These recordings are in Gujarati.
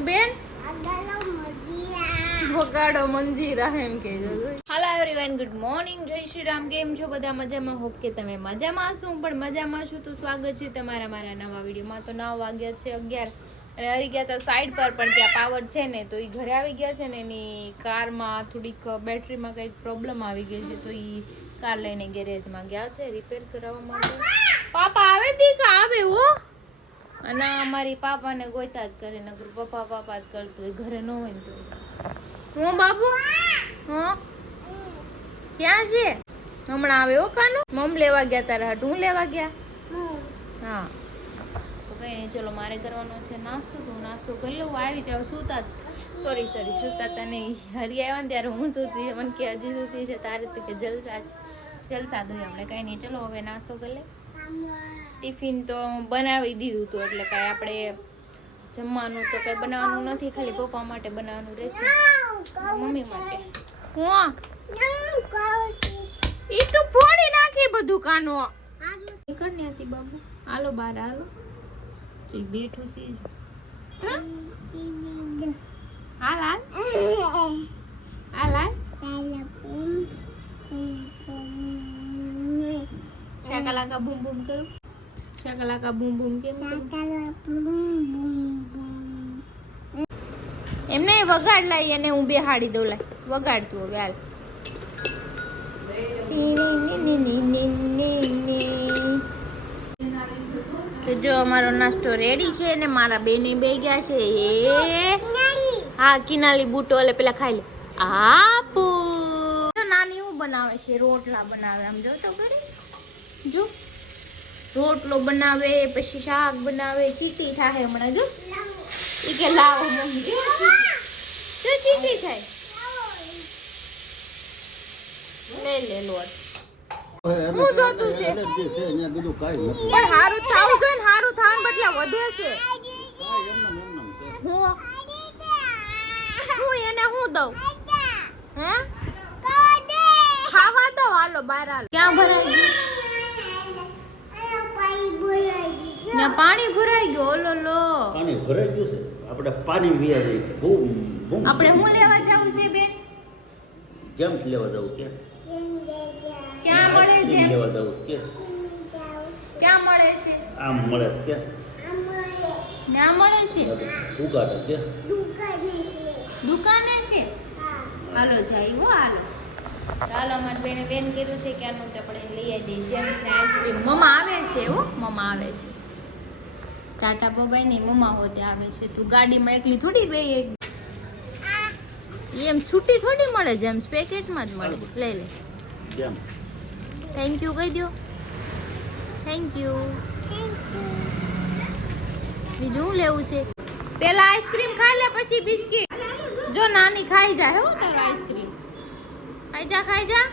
હું બેન વગાડો મંજીરા એમ કહેજો. હાલો એવરીવન, ગુડ મોર્નિંગ, જય શ્રી રામ. કેમ છો બધા? મજામાં? હોપ કે તમે મજામાં હશો. હું પણ મજામાં છું. તો સ્વાગત છે તમારા મારા નવા વિડીયોમાં. તો 9 વાગ્યા છે 11 અને આવી ગયા હતા સાઈડ પર, પણ ત્યાં પાવર છે ને તો એ ઘરે આવી ગયા છે ને એની કારમાં થોડીક બેટરીમાં કંઈક પ્રોબ્લેમ આવી ગઈ છે, તો એ કાર લઈને ગેરેજમાં ગયા છે રિપેર કરાવવા માટે. પાપા આવે દીકા આવે હો, અને અમારી પાપાને ગોઈતા જ કરે, નકર પપ્પા પાપા જ કરતું હોય, ઘરે ન હોય ને તો. હું બાબુ હા ક્યાં છે? હમણાં આવે હો કાનું. મમ લેવા ગયા તારા હાટ, હું લેવા ગયા. હા તો કઈ નહીં, ચલો મારે કરવાનો છે નાસ્તો. તો હું નાસ્તો કરી લઉં. આવી ત્યાં સુતા સુતા તા નહીં, હરી આવ્યા ને ત્યારે હું સુતી, મને કે હજી સુતી છે તારે તો કે જલસા દઈએ આપણે. કઈ નહીં, ચલો હવે નાસ્તો કરી લે. ટિફિન તો બનાવી દીધું હતું, એટલે કાંઈ આપણે જમવાનું તો કંઈ બનાવવાનું નથી, ખાલી પપ્પા માટે બનાવવાનું રહેશે, મમ્મી માટે. હું ઈ તો ફોડી નાખી બધું કાનો. નીકળ ને આતી બાબુ, હાલો બહાર હાલો. તો બેઠું છે હાલ હાલ હાલ હાલ. શાકાલાકા બૂમ બૂમ કરો. શાકાલાકા બૂમ બૂમ કેમ એમને વગાડ લાવી અને હું બેહાડી દઉં. લાય વગાડતું હવે હાલ. તો જો અમારો નાસ્તો રેડી છે ને મારા બેની બે ગયા છે. હા કિનાલી બૂટો એટલે પેલા ખાઈ લે. આપુ નાની હું બનાવે છે, રોટલા બનાવે. આમ જો તો કરે, જો રોટલો બનાવે, પછી શાક બનાવે. સીટી થાય હમણાં, જો ઈ કે લાવો મમ્મી, જો સીટી થાય. લે લોટ હું જોતું છે, પણ હારું થાવું જોઈએ ને, હારું થાવાનું બદલે વધે છે. હું એને હું દઉં હે ખાવા દો. હાલો બહાર હાલો. ક્યાં ભરાઈ ગયું? ને પાણી ભરાઈ ગયું. ઓલો લો પાણી ભરાઈ ગયું છે. આપણે પાણી વિયા જઈએ. આપણે હું લેવા જાવું છે બેન? જેમ્સ લેવા જવું કે ક્યાં મળે છે? લેવા જવું કે ક્યાં મળે છે? આમ મળે કે ના મળે છે. ઉગાડે કે દુકાને છે. હાલો જાય હો હાલો. ચાલો અમારી બેને બેન કીધું છે કે આનું આપણે લઈ આવી દઈએ જેમ્સ ને આઈસ્ક્રીમ. મમ્મા આવે છે હો, મમ્મા આવે છે. ટાટા બબાઈ નહીં, મમ્મા હોતે આવે છે. તું ગાડીમાં એકલી થોડી બે એમ છૂટી થોડી મળે. જેમ્સ પેકેટમાં જ મળે. લઈ લે. થેન્ક યુ કહી દો. Thank you. બીજું શું લેવું છે? પેલા આઈસ્ક્રીમ ખાઈ લે પછી બિસ્કિટ. જો નાની ખાઈ જાય હો તારો આઈસ્ક્રીમ. ખાઈ જા.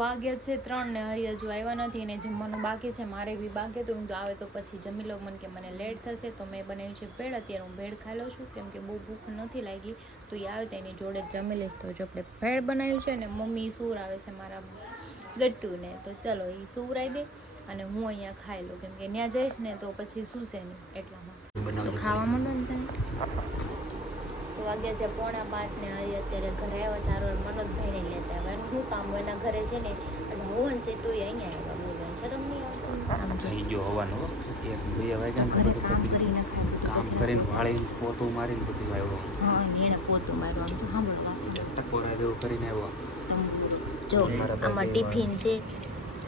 વાગ્યા છે 3 ને હરી હજુ આવ્યા નથી અને જમવાનું બાકી છે. મારે બી બાકી હતું. હું તો આવે તો પછી જમી લઉં. મને કે મને લેટ થશે તો મેં બનાવ્યું છે ભેળ. અત્યારે હું ભેળ ખાઈ લઉં છું, કેમ કે બહુ ભૂખ નથી લાગી. તો એ આવે તો એની જોડે જ જમી લઈશ. તો જો આપણે ભેળ બનાવ્યું છે ને મમ્મી સૂર આવે છે મારા ગટ્ટુને, તો ચલો એ સૂરાઈ દે અને હું અહીંયા ખાઈ લઉં, કેમ કે ત્યાં જઈશ ને તો પછી સૂશે નહીં, એટલામાં તો ખાવા માંડો ને ત્યાં. તો વાગ્યા છે 4:45 ને હરી અત્યારે ઘરે આવ્યા. સારો મનોજભાઈને લેતા આવે. શું કામ એના ઘરે છે ને, અને હોવન છે તો અહીંયા આવ્યા. બોલવા શરમ નહીં આવતી. આમ થઈ ગયો હોવાનું. 1-2 વાગ્યા ઘરે કામ કરી નાખાય. કામ કરીને વાળી પોતું મારીને બધું આવ્યો. હા એને પોતું મારવા આમ તો સાંભળવા ટકોરા જેવું કરીને આવ્યો. જો આમાં ટિફિન છે.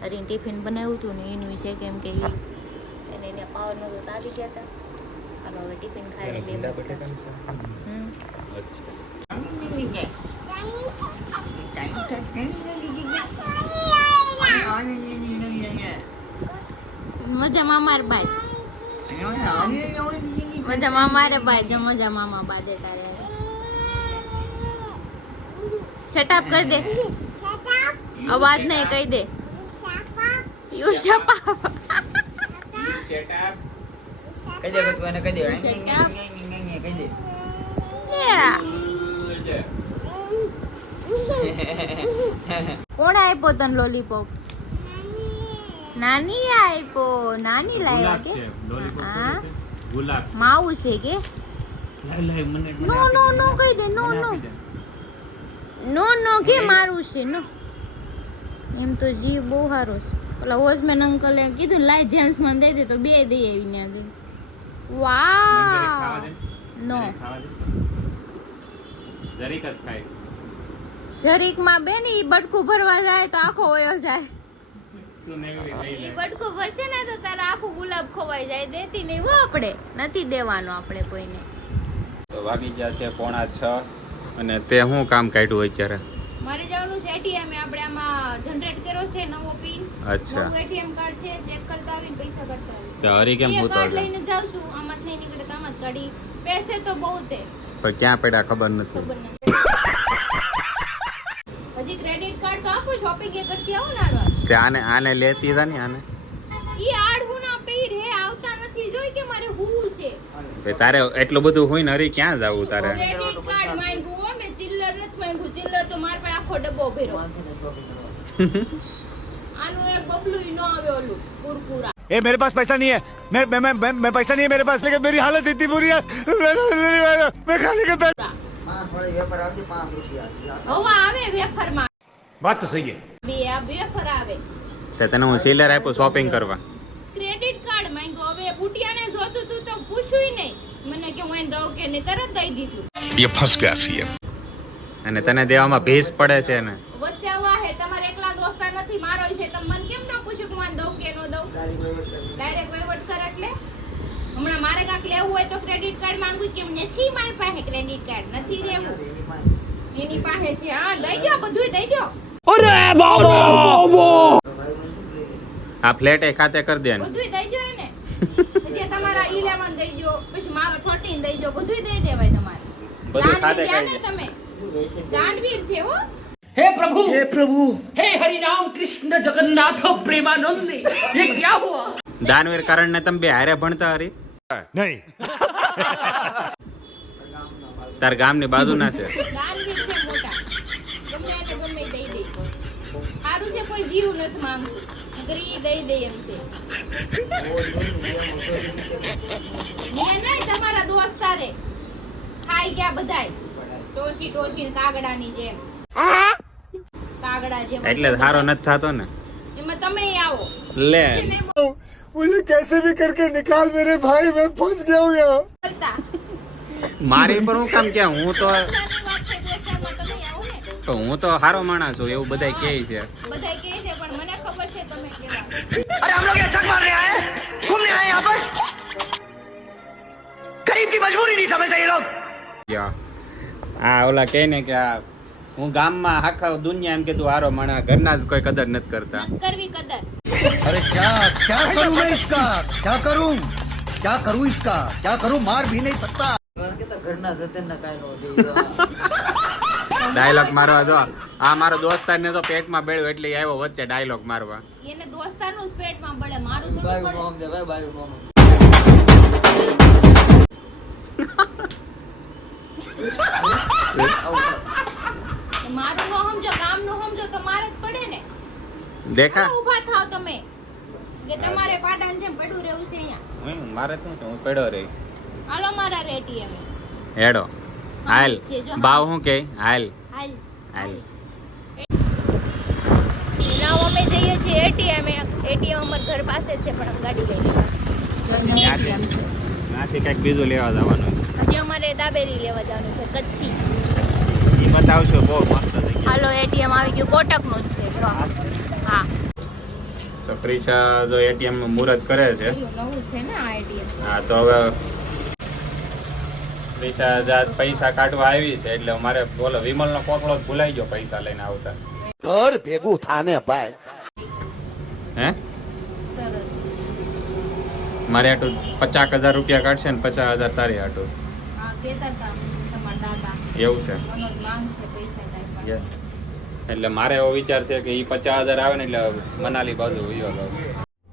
હરીને ટિફિન બનાવ્યું હતું ને એનું છે, કેમ કે એને પાવર નહોતો તો આવી ગયા હતા. હાલો હવે ટિફિન ખાઈને બે મજામાં માર બાય. મજામાં મારે બાય. જો મજા મામા બાદે તારે શટઅપ કરી દે. અવાજ નહીં કહી દે. યુ શટઅપ કહી દે તું એને કહી દે કહી દે કોણ આપ્યો તને લોલીપોપ? નાની આપ્યો. નાની લાવ્યા કે? હા માવું છે કે નો નો નો કહી દે નો નો નો નો કે મારું છે નો એમ તો જીવ બહુ સારો છે ઓલા વોચમેન અંકલે કીધું ને લાય જેમ્સ મને દઈ દે તો બે દઈ આવીને આગળ વાહ નો જરીક માં બેન ઈ બટકું ભરવા જાય તો આખો વયો જાય ઈ બટકું ભરશે ને તો તારા આખું ગુલાબ ખવાઈ જાય દેતી નહીં હો આપણે નથી દેવાનો આપણે કોઈને તો વાગી ગયા છે 5:45 અને તે શું કામ કાઢ્યું અત્યારે મારે જવાનું છે એટીએમ આપણે આમાં જનરેટ કર્યો છે નવો પિન અચ્છા નવું એટીએમ કાર્ડ છે ચેક કરતા આવીને પૈસા કરતા આવી તો હરી કેમ એ હું કાર્ડ લઈને જાઉં છું આમાં જ નહીં નીકળે તો આમાં જ કાઢી પૈસે તો બહુ તે પણ ક્યાં પડ્યા ખબર નથી ખબર નથી હજી ક્રેડિટ કાર્ડ તો આપો શોપિંગ એ કરતી આવો ને આરવા તે આને લેતી હતા ને આને ઈ આડ હું ના પહેર હે આવતા નથી જોઈ કે મારે હું છે ભાઈ તારે એટલું બધું હોય ને હરી ક્યાં જાવું તારે ક્રેડિટ કાર્ડ માંગ્યું હો મે ચિલ્લર નથી માંગ્યું ચિલ્લર તો માર પાસે આખો ડબ્બો ભર્યો આનું એક બબલું ઈ નો આવે ઓલું કુરકુરા ए मेरे पास पैसा नहीं है मैं पैसा नहीं है मेरे पास लेकिन मेरी हालत इतनी बुरी है मैं खाने के पैसे થોડી વેપાર આવતી 5 રૂપિયા હવા આવે વેફર માં बात तो सही है બે આ વેફર આવે તે તને હું સિલર આપ્યું શોપિંગ કરવા ક્રેડિટ કાર્ડ માંગ્યો હવે બુટિયાને જોતું તું તો પૂછ્યું નહીં મને કે હું એને દઉં કે નહીં તરત દઈ દીધું ये फंस गया सीएम અને તને દેવામાં ભીસ પડે છે ને વચ્ચે આવા હે તમારે એકલા દોસ્તાર નથી મારો છે તમે મને કેમ ના પૂછ્યું કે હું આને દઉં કે ન દઉં ડાયરેક્ટ વહીવટ કર એટલે હમણાં મારે કાંઈક લેવું હોય તો ક્રેડિટ કાર્ડ માંગવું કેમ નથી મારી પાસે ક્રેડિટ કાર્ડ નથી લેવું એની પાસે છે હા દઈ દો બધું દઈ દો આ ફ્લેટ એ ખાતે કરી દે ને બધું દઈ દો એને પછી તમારા 11 દઈ દો પછી મારો 13 દઈ દો બધું દઈ દેવાય તમારે બધું ખાતે દાનવીર કરી ને તમે દાનવીર છે હો हे प्रभु हे हरि राम कृष्ण जगन्नाथ प्रेमानंद ये क्या हुआ દાનવીર કારણ ને તમે બે હારે ભણતા હરી नहीं તાર ગામની બાજુના છે દાનવીર છે મોટા ગમે એને ગમે દઈ દે સારું છે કોઈ જીવ નથી માંગતું નકર ઈ દઈ દે એમ છે મેં નહીં તમારા દોસ્તારે ખાઈ ગયા બધાય ટોશી કાગડાની જેમ કાગડા જેમ એટલે સારો નથી થતો ને એમાં તમે આવો લે मुझे कैसे भी करके निकाल मेरे भाई मैं फंस गया हूँ यहाँ કરતા મારી પર હું કામ ક્યાં હું તો દોસ્તારની વાત છે દોસ્તારમાં તમે આવો ને તો હું તો સારો માણસ છું એવું બધાય કહે છે બધાય કહે છે પણ મને ખબર છે તમે કેવા अरे हम लोग ये ठग मारने आए हैं घूमने आए यहाँ पर गरीब की मजबूरी नहीं समझते ये लोग આ ઓલા કહે ને કે આ હું ગામમાં આખા દુનિયા એમ કે તું હારો માણા ઘરના જ કોઈ કદર નથી કરતા નથી કરવી કદર अरे क्या करूं मैं इसका क्या करूं इसका क्या करूं मार भी नहीं सकता કે તો ઘરના જતનના કાઈ નો દે ડાયલોગ મારવા જો આ મારો દોસ્તાર ને તો પેટમાં બેળ્યો એટલે ઈ આવ્યો વચ્ચે ડાયલોગ મારવા એને દોસ્તારનું જ પેટમાં પડે મારું થોડું બાયું પડે નોમ દે ભાઈ બાયું નોમ મારું નો સમજો ગામનું સમજો તો મારે જ પડે ને દેખા હવે ઊભા થાવ તમે કે તમારે પાડાન જેમ પડ્યું રહેવું છે અહીંયા મારે શું છે હું પડ્યો રહી હાલો મારા રેટીએમ હેડો હાલ બાવ હું કે હાલ હાલ હાલ ના અમે જઈએ છીએ એટીએમ અમાર ઘર પાસે જ છે પણ અમે ગાડી લઈ લેવા એટીએમ છે નાથી કંઈક બીજું લેવા જવાનું હજી અમારે દાબેલી લેવા જવાનું છે કચ્છી એ બતાવશો બહુ મસ્ત જગ્યા હાલો એટીએમ આવી ગયું કોટકનું જ છે જો હા તો પ્રિશા જો એટીએમ નું મુહૂર્ત કરે છે નવું છે ને આ એટીએમ હા તો હવે પ્રિશા જા પૈસા કાઢવા આવી છે એટલે મારે બોલો વિમલનો કોકડો જ ભૂલાઈ ગયો પૈસા લઈને આવતા घर भेगू थाने पाए હે સરસ મારે આટલું 50,000 રૂપિયા કાઢશે ને 50,000 તારી આટલું હા કહેતા હતા તમારા દાદા એવું છે મનોજ માંગશે પૈસા તારી પાસે. એટલે મારે એવો વિચાર છે કે ઈ 50,000 આવે ને એટલે મનાલી બાજુ વયો જાઉં.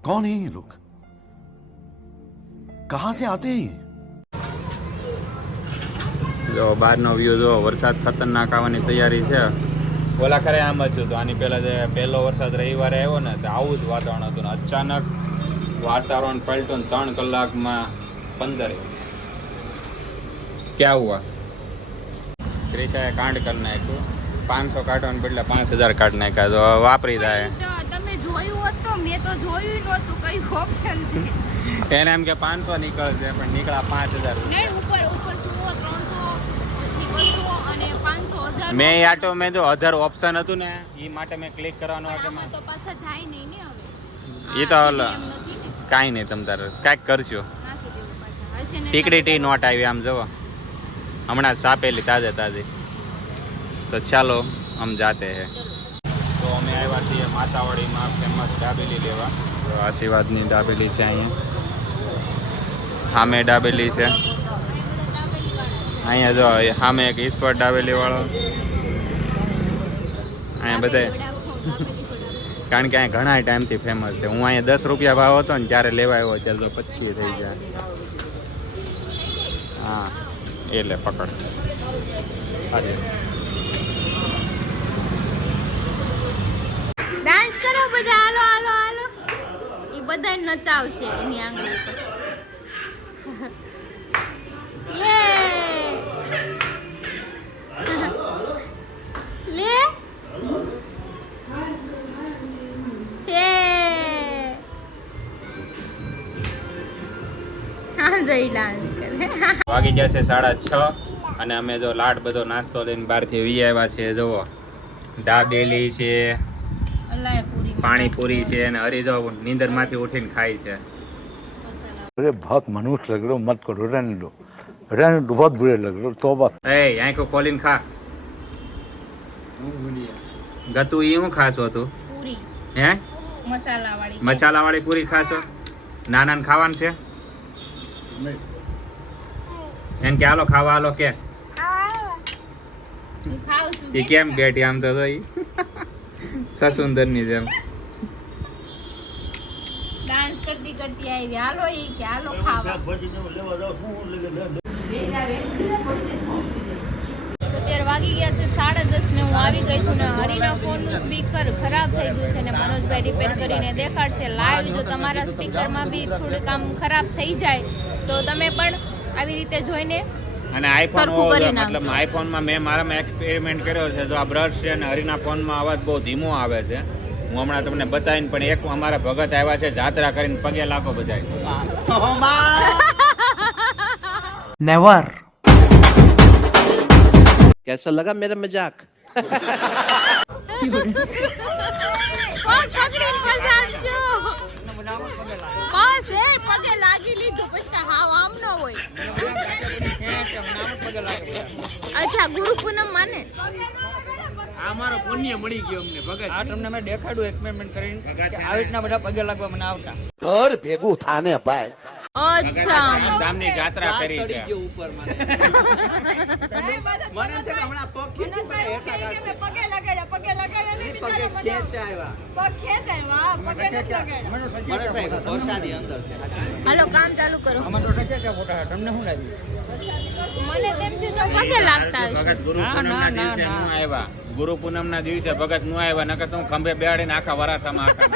कौन है ये लोग कहाँ से आते हैं જો બહારનો વ્યૂ જો વરસાદ ખતરનાક આવવાની તૈયારી છે ઓલા ખરે આમ જ હતું તો આની પહેલા જે પહેલો વરસાદ રવિવારે આવ્યો ને તો આવું જ વાતાવરણ હતું ને અચાનક વાતાવરણ પલટું ને 3 કલાકમાં 15 ઇંચ क्या हुआ? ત્રિષાએ કાંડ કરી નાખ્યું. 500 કાઢવાને બદલે 5000 કાઢી નાખ્યા. તો વાપરી જાય. તમે જોયું હોત તો મેં તો જોયું નહોતું કઈ ઓપ્શન છે. એને એમ કે 500 નીકળશે પણ નીકળ્યા 5000. નહીં ઉપર 100 300 પછી 200 અને 500 1000 મેં આટો મેં તો 1000 ઓપ્શન હતું ને એ માટે મેં ક્લિક કરવાનો હતો. આમાં તો પાછા જાય નહીં ને હવે. એ તો એમ નથી ને. કાંઈ નહીં, તમ તારે કાંઈક કરજો. નાખી દેવું પાછા. હશે ને ટીકડી ટી નોટ આવી આમ જવો હમણાં સાપેલી તાજે તાજી. તો ચાલો હમ જાતે હે. તો અમે આવ્યા છીએ માતાવાડીમાં ફેમસ દાબેલી લેવા. તો આશીર્વાદની દાબેલી છે અહીંયા. સામે દાબેલી છે અહીંયા. જો સામે એક ઈશ્વર દાબેલી વાળો. અહીંયા બધા કારણ કે અહીંયા ઘણા ટાઈમથી ફેમસ છે. હું અહીંયા 10 રૂપિયા ભાવ હતો ને ત્યારે લેવા આવ્યો, ત્યારે તો 25 થઈ ગયા. હા એટલે પકડ. ડાન્સ કરો બધા, હાલો હાલો હાલો. ઈ બધા નચાવશે એની આંગળી પર. યે લે હા જઈ ડાન્સ કરે. વાગી જશે 6:30 અને અમે જો લાડ બધો નાસ્તો લઈને બહારથી વી આવ્યા છે. જુઓ દાબેલી છે, અલાય પૂરી પાણીપુરી છે અને હરી જો નીંદરમાંથી ઉઠીને ખાય છે. अरे बहुत मनुष्य लग रहे हो, मत करो, रहने दो, बहुत बुरे लग रहे हो, तौबा. એ આંખો ખોલીને ખા. ગતું ઈ હું ખાશો તું? પૂરી હે મસાલા વાળી. મસાલા વાળી પૂરી ખાશો? નાના ખાવાનું છે એમ કે હાલો ખાવા હાલો કે હું ખાઉં છું. એ કેમ બેઠી આમ તો ઈ સસુંદર ની જેમ. ડાન્સ કરતી કરતી આવી. હાલો ઈ કે હાલો ખાવા. અત્યારે વાગી ગયા છે 10:30 ને હું આવી ગઈ છું ને હરીના ફોનનું સ્પીકર ખરાબ થઈ ગયું છે ને મનોજભાઈ રિપેર કરીને દેખાડશે લાઈવ. જો તમારા સ્પીકરમાં બી થોડું કામ ખરાબ થઈ જાય તો તમે પણ આવી રીતે જોઈને અને આઈફોન સરખું કરી મતલબ નાખજો. આઈફોનમાં મેં મારામાં એક્સપેરિમેન્ટ કર્યો છે. તો આ બ્રશ છે અને હરીના ફોનમાં અવાજ બહુ ધીમો આવે છે. હું હમણાં તમને બતાવીને પણ એક અમારા ભગત આવ્યા છે જાત્રા કરીને પગે લાગો બધાય. નેવર. कैसा लगा मेरा मजाक? બસ એ પગે લાગી લીધું પછી હાવ આમ ન હોય. અચ્છા ગુરુ પૂનમ માને આ મારો પુણ્ય મળી ગયો અમને ભગત. આ તમને મેં દેખાડું એક્સપેરિમેન્ટ કરીને કે આવી રીતના બધા પગે લાગવા મને આવતા. घर भेगू थाने भाई. અચ્છા ગામની જાત્રા કરી છે. ઉપર મને છે કે હમણાં પગ ખેંચી પડે એટલા ગાશે. પગે ખેંચાવ્યા. મનોજભાઈ વરસાદી અંદર છે. હાલો કામ ચાલુ કરો. અમે તો ટકે કે ફોટા તમને શું લાગ્યું? મને તેમથી તો પગે લાગતા હશે. ભગત ગુરુ પૂનમના દિવસે નું આવ્યા. ગુરુ પૂનમના દિવસે ભગત નું આવ્યા નકર તો હું ખંભે બેહાડીને આખા વરાસામાં આખા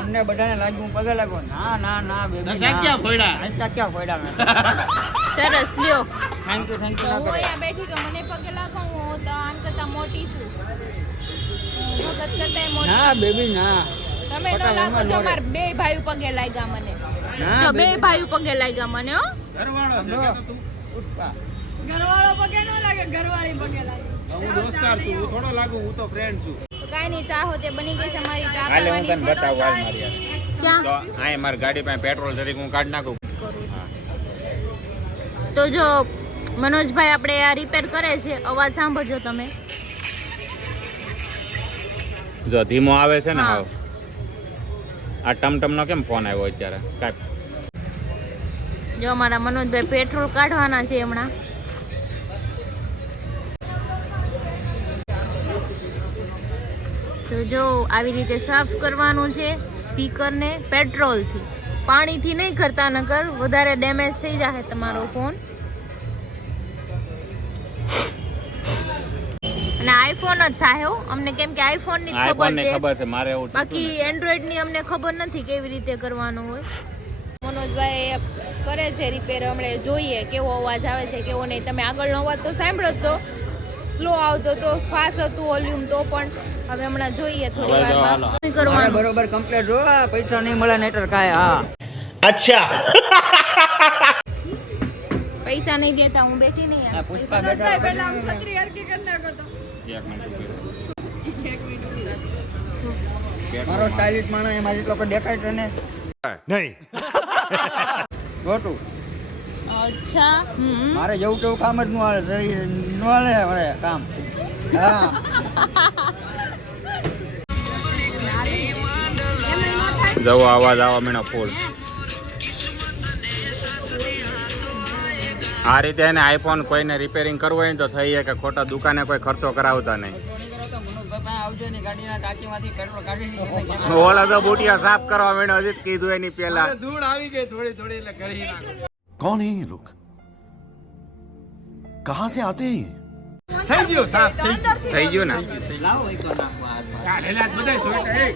અમને બધાને લાગ્યું પગે લાગો. ના ના ના બેબી ક્યાં ફોડ્યા? ક્યાં ફોડ્યા? સરસ લ્યો. થેન્ક યુ તો હું અહીંયા બેઠી તો મને પગે લાગો. હું તો આમ કરતા મોટી છું. હું ભગત કરતા મોટી. ના બેબી ના. તમે ન લાગો છો. માર બે ભાઈ પગે લાગ્યા મને. ના જો બે ભાઈ પગે લાગ્યા મને હો. ઘરવાળો છે કે તું ઉઠપા. ઘરવાળો પગે ન લાગે, ઘરવાળી પગે લાગે. હું દોસ્તાર છું, હું થોડો લાગુ, હું તો ફ્રેન્ડ છું. તો કાંઈ નહીં, ચા હોતે બની ગઈ છે મારી ચા હાલે હું પીવાની તને છે. બતાવું હાલ મારી યાર. ક્યાં તો અહીંયા મારી ગાડી પાસે પેટ્રોલ જરીક હું કાઢી નાખું. તો જો મનોજભાઈ આપણે આ રિપેર કરે છે, અવાજ સાંભળજો તમે. જો ધીમો આવે છે ને હા. હાવ. આ ટમટમ નો કેમ ફોન આવ્યો અત્યારે? કાંઈ જો અમારા મનોજભાઈ પેટ્રોલ કાઢવાના છે હમણાં. તો જો આવી રીતે સાફ કરવાનું છે સ્પીકરને પેટ્રોલથી, પાણીથી નહીં કરતા, નકર વધારે ડેમેજ થઈ જાય તમારો ફોન. અને અને આઈફોન જ થાય હો અમને, કેમ કે આઈફોન ની આઈફોન ની ખબર ખબર છે મારે એવું બાકી એન્ડ્રોઈડ ની અમને ખબર નથી કેવી રીતે કરવાનું હોય. મનોજભાઈ કરે છે રિપેર, હમણાં જોઈએ કેવો અવાજ આવે છે કેવો નહીં. તમે આગળનો અવાજ તો સાંભળો જ તો, સ્લો આવતો તો, ફાસ્ટ હતું વોલ્યુમ તો, પણ હવે હમણાં જોઈએ થોડી વારમાં શું કરવાનું. બરોબર કમ્પ્લીટ જો પૈસા નહીં મળે નહીતર કાંઈ. હા અચ્છા પૈસા નહીં દેતા હું બેઠી નહીં યાર. પુષ્પા બેઠા એક મિનિટ મારો સ્ટાઇલિશ માણસ એમાં જેટલો કોઈ દેખાય છે ને नहीं ખોટું. અચ્છા મારે જેવું તેવું કામ જ ન હાલે ન હાલે હવે કામ. હા જવો અવાજ આવવા મીણો ફૂલ. આ રીતે એને આઈફોન કોઈને રિપેરિંગ કરવું હોય ને તો થઈ જાય કે ખોટા દુકાને કોઈ ખર્ચો કરાવતા નહીં. આવશે ને ગાડીના ટાંકીમાંથી પેટ્રોલ કાઢી ઓલા તો બુટિયા સાફ કરવા મીણો હજી જ કીધું એની પેલા. ધૂળ આવી ગઈ થોડી થોડી એટલે કરી નાખો. कौन है ये लोग कहाँ से आते हैं થઈ ગયું સાફ થઈ થઈ ગયું ને? લાવો એક તો નાખવા હાથમાં. ગયું હેલા બધા સોટા એ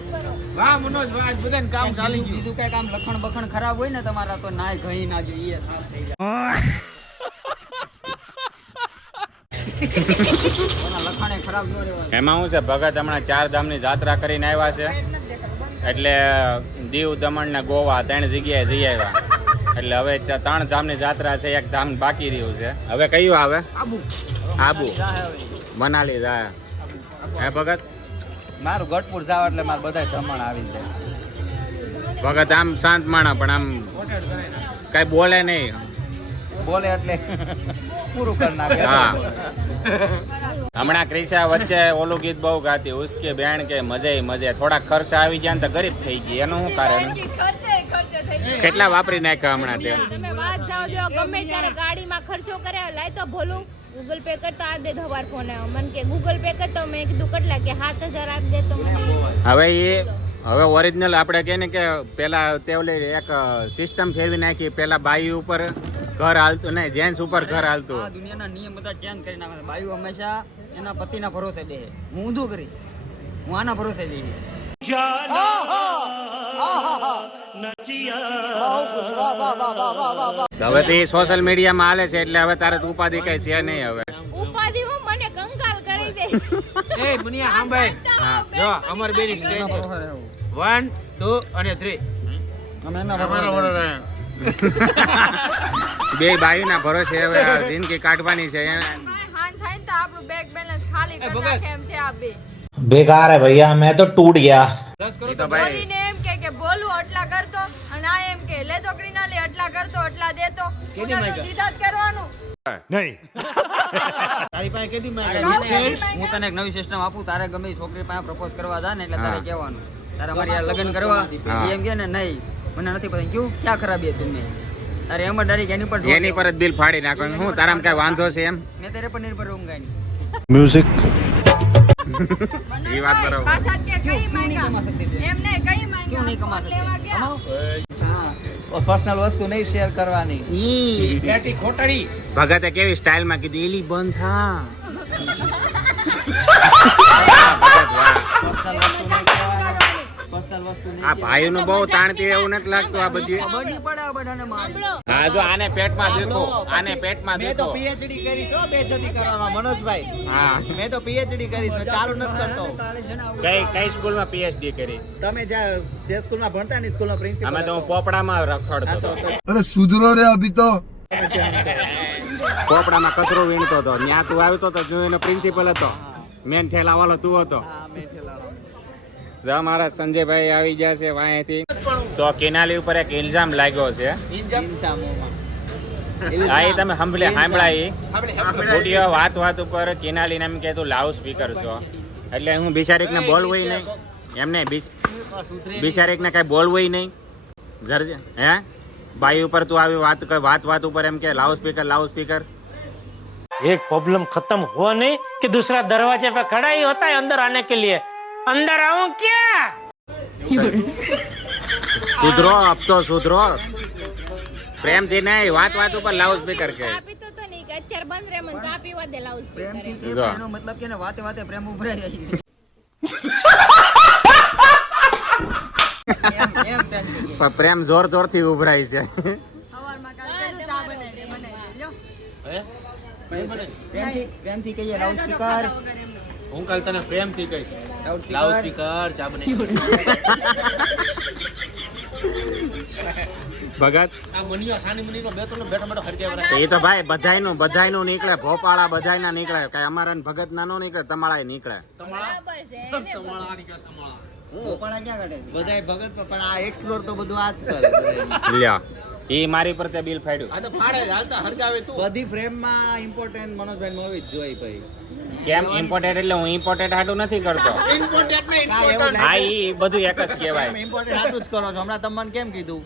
વાહ મનોજ વાહ આજ બધાને કામ ચાલી ગયું. બીજું કઈ કામ લખણ બખણ ખરાબ હોય ને તમારા તો નાય ઘઈ ના જોઈએ સાફ થઈ જાય. ઓના લખણે ખરાબ ન રહેવા. એમાં શું છે, ભગત હમણાં 4 ધામની જાત્રા કરીને આવ્યા છે, એટલે દીવ, દમણ ને ગોવા 3 જગ્યાએ જઈ આવ્યા. એટલે હવે 3 ધામની જાત્રા છે, 1 ધામ બાકી રહ્યું છે. હવે કયું આવે? આબુ મનાલી જાય. હે ભગત? મારું ગઢપુર જાવ એટલે મારે બધા જમણ આવી જાય. ભગત આમ શાંત માણા પણ આમ કઈ બોલે નહીં. બોલે એટલે પૂરું કરી નાખે. હા હમણાં ક્રિશા વચ્ચે ઓલું ગીત બહુ ગાતી, ઉસકે બેન કે મજે મજે. થોડા ખર્ચ આવી ગયા ને તો ગરીબ થઈ ગઈ. એનું શું કારણ? કેટલા વાપરી નાખ્યા હમણાં તે. તમે વાત જાઓ જો ગમે ત્યારે ગાડીમાં ખર્ચો કરે લાય તો ભોલું ગૂગલ પે કરતા આ દે ધવાર ફોન આવ્યો મને કે ગૂગલ પે કરતો. મેં કીધું કેટલા કે 7000 આપ દે તો મને. હવે ઓરિજિનલ આપણે કહે ને કે પેલા તે ઓલી એક સિસ્ટમ ફેરવી નાખી. પેલા બાઈ ઉપર ઘર હાલતું નહીં, જેન્ટ્સ ઉપર ઘર હાલતું. આ દુનિયાના નિયમ બધા ચેન્જ કરી નાખે. બાયું હંમેશા એના પતિના ભરોસે દે. હું ઊંધું કરી, હું આના ભરોસે દઈ. હવે તો એ સોશિયલ મીડિયામાં હાલે છે એટલે હવે તારે ઉપાધિ કઈ છે નહીં. હવે ઉપાધિ હું મને કંકાલ કરી દે. એ બુનિયા સાંભળ. હા જો અમાર બેની સ્ટેજ 1 2 અને 3 અમે એના અમારો ભરોસે વડો રહે. બે બાઈ ના ભરોસે હવે આ જિંદગી કાઢવાની છે. હાન થાય ને તો આપણું બેંક બેલેન્સ ખાલી કરી નાખે એમ છે આ બે. बेकार है भैया मैं तो टूट गया. દસ કરો એ તો ભાઈ બોલીને એમ કે બોલું એટલા કરતો અને આ એમ કે લે તો ક્રીના લે એટલા કરતો એટલા દેતો કેદી ઉના તો માંગ્યા? દીધા જ કરવાનું. नहीं તારી પાસે કેદી કહું માંગ્યા? કેદી હું તને એક નવી સિસ્ટમ આપું. તારે ગમે એ છોકરી પાસે પ્રપોઝ કરવા જા ને એટલે તારે કહેવાનું તારે અમારી યાર લગ્ન કરવા. હા. એમ કે ને નહીં મને નથી પતા. ક્યું ક્યાં ખરાબી है तुमने? તારે એમ જ ડાયરેક્ટ એની પર એની પર જ બિલ ફાડી નાખવાનું. હું તારામાં કઈ વાંધો છે એમ? મેં તેરે પર નિર્ભર રહુંગા નહીં. म्यूजिक એ વાત બરોબર. પાછા કે કઈ માંગ્યા કમા सकती थी. એમ ને કઈ क्यों માંગ્યા नहीं कमा લેવા सकते? ગયા. कमाओ. हाँ पर्सनल वस्तु नहीं शेयर करवानी. બેટી ખોટડી. ભગતે કેવી સ્ટાઇલ માં કીધું, એલી બંધ થા. पर्सनल वस्तु नहीं करवानी. पर्सनल वस्तु नहीं. આ ભાઈ નું બહુ તાણતી એવું નથી લાગતું આ બધું. બડી પડે આ બધાને મારી. હા જો આને પેટમાં દેખો, આને પેટમાં મેં તો દેખો. પીએચડી કરી તો બેજતી કરવામાં મનોજભાઈ. હા મેં તો પીએચડી કરી છે ચાલુ નથી કરતો. કઈ સ્કૂલમાં પીએચડી કરી? તમે જે સ્કૂલમાં ભણતા ને સ્કૂલનો પ્રિન્સિપલ અમે તો હું પોપડામાં રખડતો હતો. अरे सुधरो रे अभी तो. પોપડામાં કચરો વીણતો હતો. ત્યાં તું આવતો હતો, જો એનો પ્રિન્સિપલ હતો. મેન ઠેલા વાળો તું હતો. અમારા સંજયભાઈ આવી ગયા છે વાંહેથી. તો કેનાલી ઉપર એક ઇલ્ઝામ લાગ્યો છે. હા એ તમે સાંભળ્યા વાત ઉપર કેનાલી એમ કે તું લાઉડ સ્પીકર છો. એટલે હું બિચારીકને બોલવું નહીં. એમને બિચારીકને કઈ બોલવું નહીં. હે બાઈ ઉપર તું આવી વાત ઉપર એમ કે લાઉડ સ્પીકર. एक प्रॉब्लम खत्म हुआ नहीं कि दूसरा दरवाजे पे खड़ा ही होता है अंदर आने के लिए. अंदर आऊं क्या? સુધરો અબ તો સુધરો. પ્રેમથી નહીં, વાત ઉપર લાઉડ સ્પીકર કે. ચા પીતો તો નહીં કે અત્યારે બંધ રે મને ચા પીવા જવા દે લાઉડ પ્રેમથી સ્પીકર. કેમ એનો મતલબ કે એને વાતે વાતે પ્રેમ ઉભરાઈ જાય છે. એમ પ્રેમથી કે. પણ પ્રેમ જોર જોર થી ઉભરાય છે. પ્રેમથી કહીએ લાઉડ સ્પીકર. હું કાલ તને પ્રેમથી કહીશ. Loud speaker. ચા બનાવી. ભગત આ મનિયો સાની મનિયો બેઠો બેઠો હરકે વરા. એ તો ભાઈ બધાયનું નીકળે, ભોપાળા બધાયના નીકળે, કઈ અમારા ભગત ના નો નીકળે, તમાળા નીકળે. બરાબર છે એને તમાળા ભોપાળા ક્યાં કાઢે છે? બધાય ભગત પણ આ એક્સપ્લોર તો બધું આ જ કરે બધાય. લ્યો ઈ મારી પર તે બિલ ફાડ્યું. આ તો ફાડે જ, હાલતા હરગાવે તું. બધી ફ્રેમમાં ઇમ્પોર્ટન્ટ મનોજભાઈ હોવી જ જોઈએ ભાઈ. કેમ ઇમ્પોર્ટેન્ટ? એટલે હું ઇમ્પોર્ટેન્ટ હાટું નથી કરતો. ઇમ્પોર્ટન્ટ ને ઇમ્પોર્ટન્ટ. હા ઈ બધું એક જ કહેવાય. ઇમ્પોર્ટન્ટ આટલું જ કરો છો. હમણાં તમે મને કેમ કીધું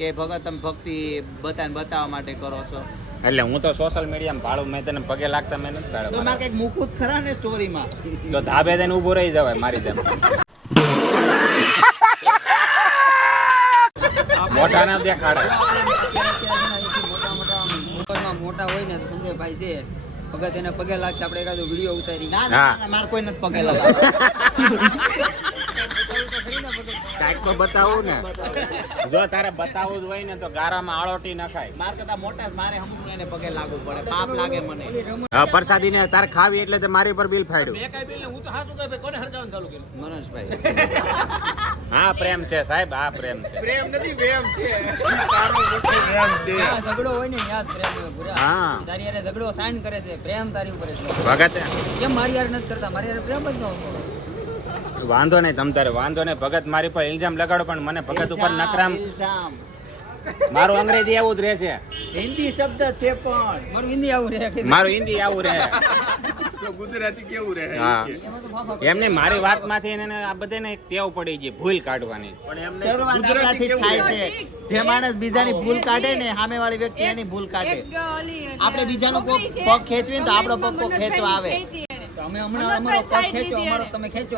કે ભગત તમે ભક્તિ બતાવવા માટે કરો છો? એટલે હું તો સોશિયલ મીડિયામાં ભાડું, મેં તને પગે લાગતા મેં નથી તો મારે ભાડું. કંઈક મૂકવું જ ખરા ને સ્ટોરીમાં. તો ધાબે થઈને ઊભું રહી જવાય મારી જેમ. મોઢા ના દેખાડે. મોટા હોય ને તો સંજયભાઈ છે ભગત એને પગે લાગશે, આપણે એકાદો વિડીયો ઉતારી. ના હા. ના મારે કોઈ નથી પગે લગાવવા. કાંઈક તો બતાવું ને. જો તારે બતાવવું જ હોય ને તો ગારામાં આળોટી નખાય. માર કરતા મોટા જ મારે હમણાં એને પગે લાગવું પડે. પાપ લાગે મને. પ્રસાદી ને તારે ખાવી એટલે તે મારી પર બિલ ફાડ્યું. બે કાઈ બિલ ને હું તો હાસું કહે ભાઈ કોને હરગાવાનું ચાલુ કર્યું? મનોજભાઈ હા પ્રેમ છે સાહેબ, હા પ્રેમ છે. પ્રેમ નથી પ્રેમ છે. જ્યાં ઝઘડો હોય ને યાદ પ્રેમ હોય પૂરા. હા તારી યારે ઝઘડો સાઈન કરે છે, પ્રેમ તારી ઉપર છે. ભગત કેમ મારી યાર નથી કરતા? મારી યાર પ્રેમ જ ન હોતો. વાંધો નહીં, તમ તારે વાંધો નહીં. ભગત મારી પર ઇલ્ઝામ લગાડો પણ મને ભગત ઉપર નકરામ. ઇલ્ઝામ. મારું અંગ્રેજી એવું જ રહેશે, હિન્દી શબ્દ છે પણ મારું હિન્દી આવું રહે. મારું હિન્દી આવું રહે. ગુજરાતી કેવું રહે? હા એમાં તો ફાફા એમને મારી વાતમાંથી એને આ બધાને એક ટેવ પડી ગઈ ભૂલ કાઢવાની. શરૂઆત આપણાથી જ થાય છે. જે માણસ બીજાની ભૂલ કાઢે ને સામેવાળી વ્યક્તિ એની ભૂલ કાઢે. આપણે બીજાનો પગ ખેંચવીને તો આપણો પગ કોક ખેંચવા આવે. તો અમે હમણાં અમારો પગ ખેંચો, અમારો તમે ખેંચો.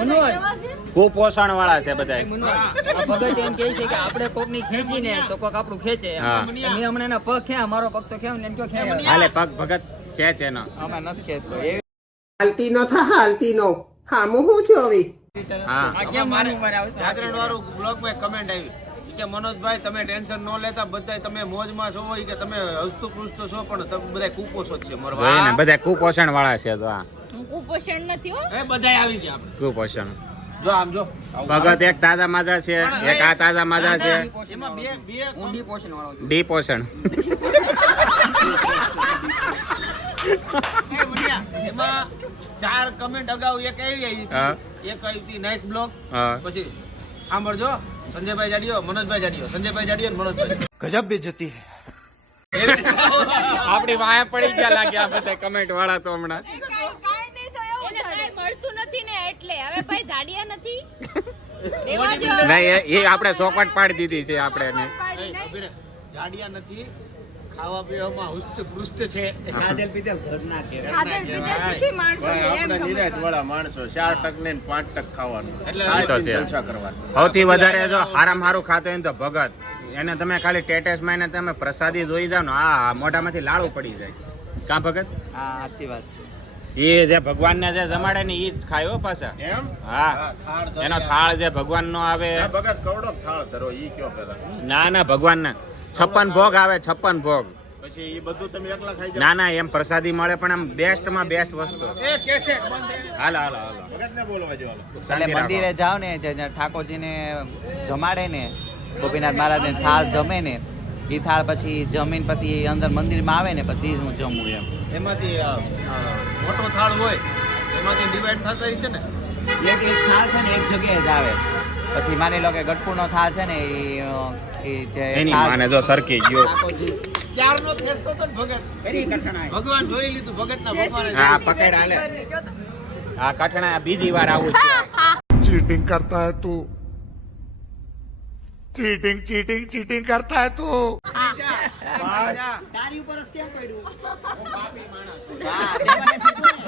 મનોજ કુપોષણ વાળા છે બધા. આ ભગત એમ કહે છે કે આપણે કોકની ખેંચીને તો કોક આપણું ખેંચે. હા. મેં હમણાં એના પગ ખેંચ્યા, મારો પગ તો ખેંચ્યો ને એમ કયો ખેંચ્યો. હાલે પગ ભગત ખેંચ એનો. અમે નથી ખેંચવો. એ હાલતી નો થા હાલતી નો હામું હું છું હવે હા આ કેમ મારી ઉંમરે આવું? જાગરણ વાળું બ્લોગ માં કમેન્ટ આવી કે મનોજભાઈ તમે ટેન્શન ન લેતા, બધા તમે મોજમાં છો કે તમે હસતું પૃષ્ઠ છો પણ તમે બધા કુપોષો જ છે. મારો જોઈ ને બધા કુપોષણ વાળા છે. તો આ હું કુપોષણ નથી હો. એ બધા આવી ગયા આપણે. કુપોષણ. જો આમ જો ભગત એક તાજા માદા છે, એક આ તાજા માદા છે. એમાં બે ઊંડી પોષણ વાળો છું. ડી પોષણ. એ બઢિયા. એમાં 4 કમેન્ટ અગાઉ એક આવી હા. એક આવી હતી નાઇસ બ્લોગ. હા. પછી સાંભળજો, સંજયભાઈ જાડીયો, મનોજભાઈ જાડીયો, સંજયભાઈ જાડીયો અને મનોજભાઈ. गजब बेइज्जती है. આપડી વાયા પડી ગયા લાગ્યા બધા કમેન્ટ વાળા તો હમણાં. એને કાંઈ મળતું નથી ને એટલે હવે ભાઈ જાડિયા નથી. રેવા દો. નહીં એ આપણે ચોપટ પાડી દીધી છે આપણે એને. જાડિયા નથી, ખાવા પીવામાં હુષ્ટ પૃષ્ઠ છે. ખાધેલ પીધેલ ઘરના ઘેર. આ તો છે. સૌથી વધારે જો હારામાં હારું ખાતો હોય ને તો ભગત. એને તમે ખાલી ટેટેસમાં એને તમે પ્રસાદી જોઈ જાવ ને આ મોઢામાંથી લાળું પડી જાય. કાં ભગત? હા સાચી વાત છે. એ જે ભગવાનને જે જમાડે ને એ જ ખાય હો પાછા. હા એનો થાળ જે ભગવાનનો આવે. ના ના ભગવાનના 56 ભોગ આવે, 56 ભોગ. ના ના એમ પ્રસાદી મળે પણ આમ બેસ્ટ માં બેસ્ટ વસ્તુ. હાલો હાલો હાલો એટલે મંદિરે જાવ ને જ્યાં ઠાકોરજીને જમાડે ને, ગોપીનાથ મહારાજને થાળ જમે ને, એ થાળ પછી જમીન પછી અંદર મંદિરમાં આવે ને પછી જ હું જમું એમ. એમાંથી મોટો થાળ હોય એમાંથી ડિવાઈડ થતા છે ને. એક થાળ છે ને એક જગ્યાએ જ આવે. પછી માની લો કે ગઢપુરનો થાળ છે ને એ જે એની થાળ માને જો સરકી ગયો. ઠાકોરજી ત્યારનો ખેંચતો હતો ને ભગત. ભગવાન જોઈ લીધું, ભગતના ભગવાન. હા પકડ હાલે. આ કઠણા બીજી વાર આવું છે. चीटिंग करता है तू. चीटिंग चीटिंग चीटिंग करता है तू. તારી ઉપર જ કેમ પડ્યું? હા, તે મને કીધું ને.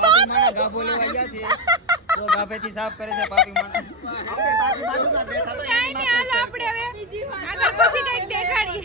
પાપી માણસ ગાભો લેવા ગયા છે તો સાપેથી સાફ કરે છે પાપી માણસ. કાંઈ નહીં, હાલો આપણે હવે આગળ પછી કંઈક દેખાડીએ.